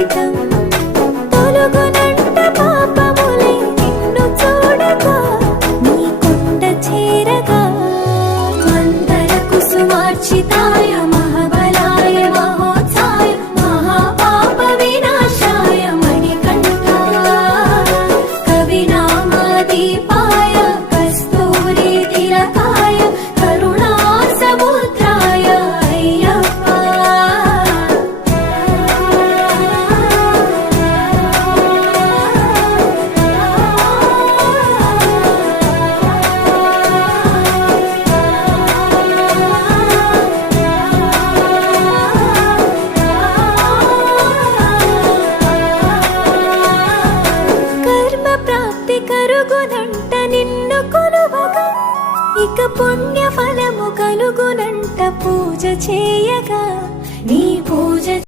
ఫలితం తొలగునంట పాపములే నిన్ను చూడగా నీ కొండ చేరగా మందర కుసుమార్చితాయ మహాబలాయ మహోత్సాయ మహాపాప వినాశాయ మణికంఠ కవినామాదీపాయ కస్తూరి తిలకాయ కరుణా సముద్రాయ అయ్యప్ప కర్మ ప్రాప్తి కరుగునంట నిన్ను కొలువగా ఇక పుణ్య ఫలము కలుగునంట పూజ చేయగా